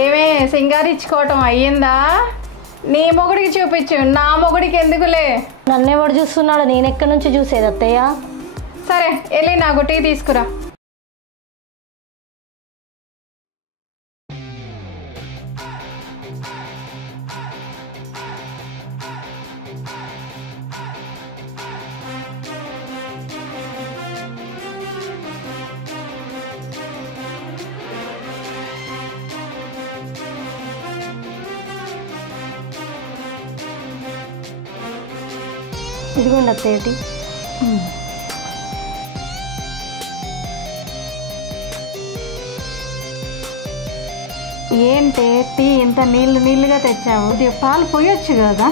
ఏమే సింగారించుకోవటం అయ్యిందా? నీ మొగుడికి చూపించు, నా మొగుడికి ఎందుకులే. నన్నెవడు చూస్తున్నాడు? నేను ఎక్కడి నుంచి చూసేది అత్తయ్య? సరే వెళ్ళి నాకు టీ తీసుకురా. ఇదిగోండి అత్తయ్య టీ. ఏంటి టీ ఇంత నీళ్ళుగా తెచ్చావు? పాలు పోయొచ్చు కదా.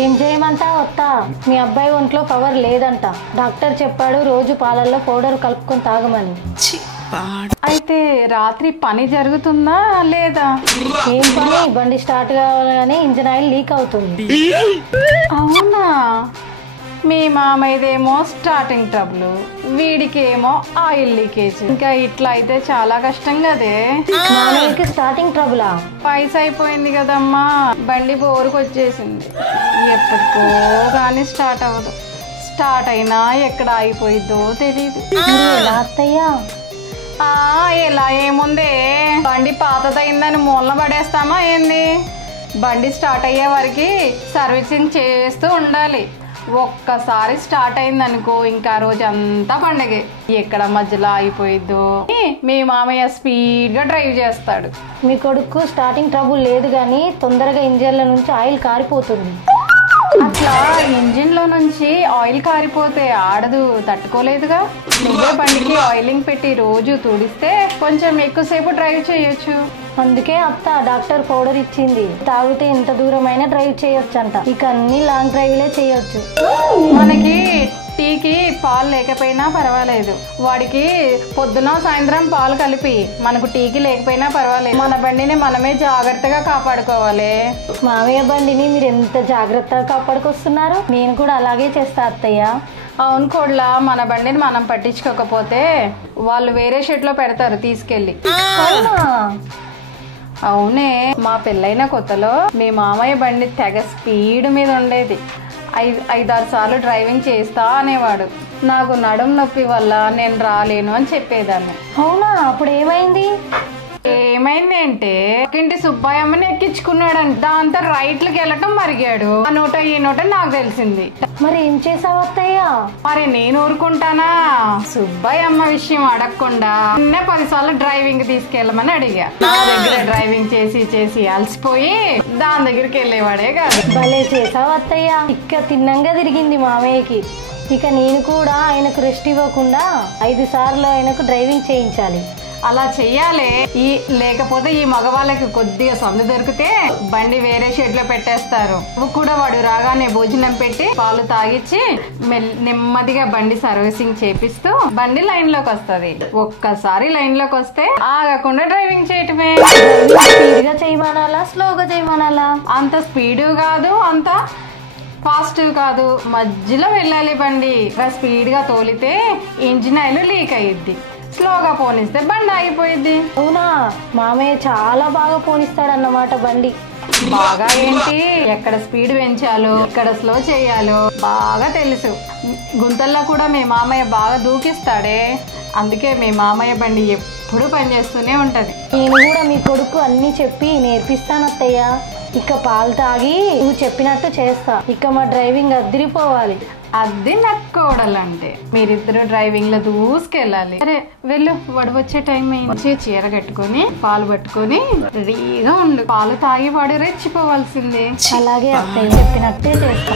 ఏం చేయమంటా వత్తా? మీ అబ్బాయి ఒంట్లో పవర్ లేదంట. డాక్టర్ చెప్పాడు రోజు పాలల్లో పౌడర్ కలుపుకొని తాగమని. అయితే రాత్రి పని జరుగుతుందా లేదా? ఏం పని? బండి స్టార్ట్ కావాలని ఇంజిన్ ఆయిల్ లీక్ అవుతుంది. అవునా? మీ మామయ్యదేమో స్టార్టింగ్ ట్రబుల్, వీడికేమో ఆయిల్ లీకేజ్. ఇంకా ఇట్లా అయితే చాలా కష్టం కదే. మామయ్యకి స్టార్టింగ్ ట్రబులా? పైసా అయిపోయింది కదమ్మా, బండి బోరుకు వచ్చేసింది. ఎప్పటికో కానీ స్టార్ట్ అవ్వదు. స్టార్ట్ అయినా ఎక్కడ ఆగిపోయిద్దో తెలీదు. అత్తయ్య ఎలా ఏముంది, బండి పాతదైందని మూలన పడేస్తామా ఏంది? బండి స్టార్ట్ అయ్యే వరకు సర్వీసింగ్ చేస్తూ ఉండాలి. ఒక్కసారి స్టార్ట్ అయిందనుకో ఇంకా రోజు అంతా పండగే. ఎక్కడ మధ్యలో ఆగిపోయిద్దో. మీ మామయ్య స్పీడ్ గా డ్రైవ్ చేస్తాడు. మీ కొడుకు స్టార్టింగ్ ట్రబుల్ లేదు కానీ తొందరగా ఇంజన్ల నుంచి ఆయిల్ కారిపోతుంది. అట్లా ఇంజిన్ లో నుంచి ఆయిల్ కారిపోతే ఆడదు, తట్టుకోలేదుగా. నువ్వే బండికి ఆయిలింగ్ పెట్టి రోజు తుడిస్తే కొంచెం ఎక్కువసేపు డ్రైవ్ చేయొచ్చు. అందుకే అత్త డాక్టర్ పౌడర్ ఇచ్చింది. తాగితే ఎంత దూరమైనా డ్రైవ్ చేయొచ్చు అంట. ఇక అన్ని లాంగ్ డ్రైవ్లే చేయొచ్చు. మనకి టీకి పాలు లేకపోయినా పర్వాలేదు, వాడికి పొద్దున సాయంత్రం పాలు కలిపి మనకు టీకి లేకపోయినా పర్వాలేదు. మన బండిని మనమే జాగ్రత్తగా కాపాడుకోవాలి. మామయ్య బండిని మీరు ఎంత జాగ్రత్తగా కాపాడుకొస్తున్నారు. నేను కూడా అలాగే చేస్తా అత్తయ్య. అవును కోడ్లా, మన బండిని మనం పట్టించుకోకపోతే వాళ్ళు వేరే షెడ్ లో పెడతారు తీసుకెళ్ళి. అవునే, మా పెళ్ళైన కొత్తలో మీ మామయ్య బండి తెగ స్పీడ్ మీద ఉండేది. 5-6 సార్లు డ్రైవింగ్ చేస్తా అనేవాడు. నాకు నడుం నొప్పి వల్ల నేను రాలేను అని చెప్పేదాన్ని. అవునా? అప్పుడు ఏమైంది? ఏమైంది అంటే ఇంటి సుబ్బాయమ్మని ఎక్కించుకున్నాడంట. దాంతో రైట్లకి వెళ్ళటం మరిగాడు. ఆ నోట ఈ నోట నాకు తెలిసింది. మరి ఏం చేసావు అత్తయ్య? మరి నేను ఊరుకుంటానా? సుబ్బయ్యమ్మ విషయం అడగకుండా 10 సార్లు డ్రైవింగ్ తీసుకెళ్ళమని అడిగా. నా దగ్గర డ్రైవింగ్ చేసి అలసిపోయి దాని దగ్గరికి వెళ్ళేవాడే కాదు. భలే చేసావు అత్తయ్య. ఇక్క తిన్నంగా తిరిగింది మామయ్యకి. ఇక నేను కూడా ఆయనకు రెస్ట్ ఇవ్వకుండా 5 సార్లు ఆయనకు డ్రైవింగ్ చేయించాలి. అలా చెయ్యాలి. లేకపోతే ఈ మగవాళ్ళకి కొద్దిగా సందు దొరికితే బండి వేరే షెడ్ లో పెట్టేస్తారు. కూడా వాడు రాగానే భోజనం పెట్టి పాలు తాగిచ్చి నెమ్మదిగా బండి సర్వీసింగ్ చేపిస్తూ బండి లైన్ లోకి వస్తుంది. ఒక్కసారి లైన్ లోకి వస్తే ఆగకుండా డ్రైవింగ్ చేయటమే. స్పీడ్ గా చేయమనాలా, స్లోగా చేయమనాలా? అంత స్పీడ్ కాదు, అంత ఫాస్ట్ కాదు, మధ్యలో వెళ్ళాలి బండి. స్పీడ్ గా తోలితే ఇంజిన్ ఆయిల్ లీక్ అయ్యిద్ది. స్లోగా పోనిస్తే బండి ఆగిపోయింది. అవునా? మామయ్య చాలా బాగా పోనిస్తాడన్నమాట బండి. బాగా ఏంటి, ఎక్కడ స్పీడ్ పెంచాలో ఎక్కడ స్లో చేయాలో బాగా తెలుసు. గుంతల్లో కూడా మీ మామయ్య బాగా దూకిస్తాడే. అందుకే మీ మామయ్య బండి ఎప్పుడు పనిచేస్తూనే ఉంటది. నేను కూడా మీ కొడుకు అన్ని చెప్పి నేర్పిస్తాను అత్తయ్య. ఇక పాలు తాగి నువ్వు చెప్పినట్టు చేస్తా. ఇక మా డ్రైవింగ్ అదిరిపోవాలి. అది నక్కోడాలంటే మీరిద్దరు డ్రైవింగ్ లో దూసుకెళ్ళాలి. సరే వెళ్ళు, వాడు వచ్చే టైం అయింది. చీర కట్టుకొని పాలు పట్టుకొని రెడీగా ఉండు. పాలు తాగి వాడు రెచ్చిపోవాల్సిందే. అలాగే అత్తయ్య చెప్పినట్టే చేస్తా.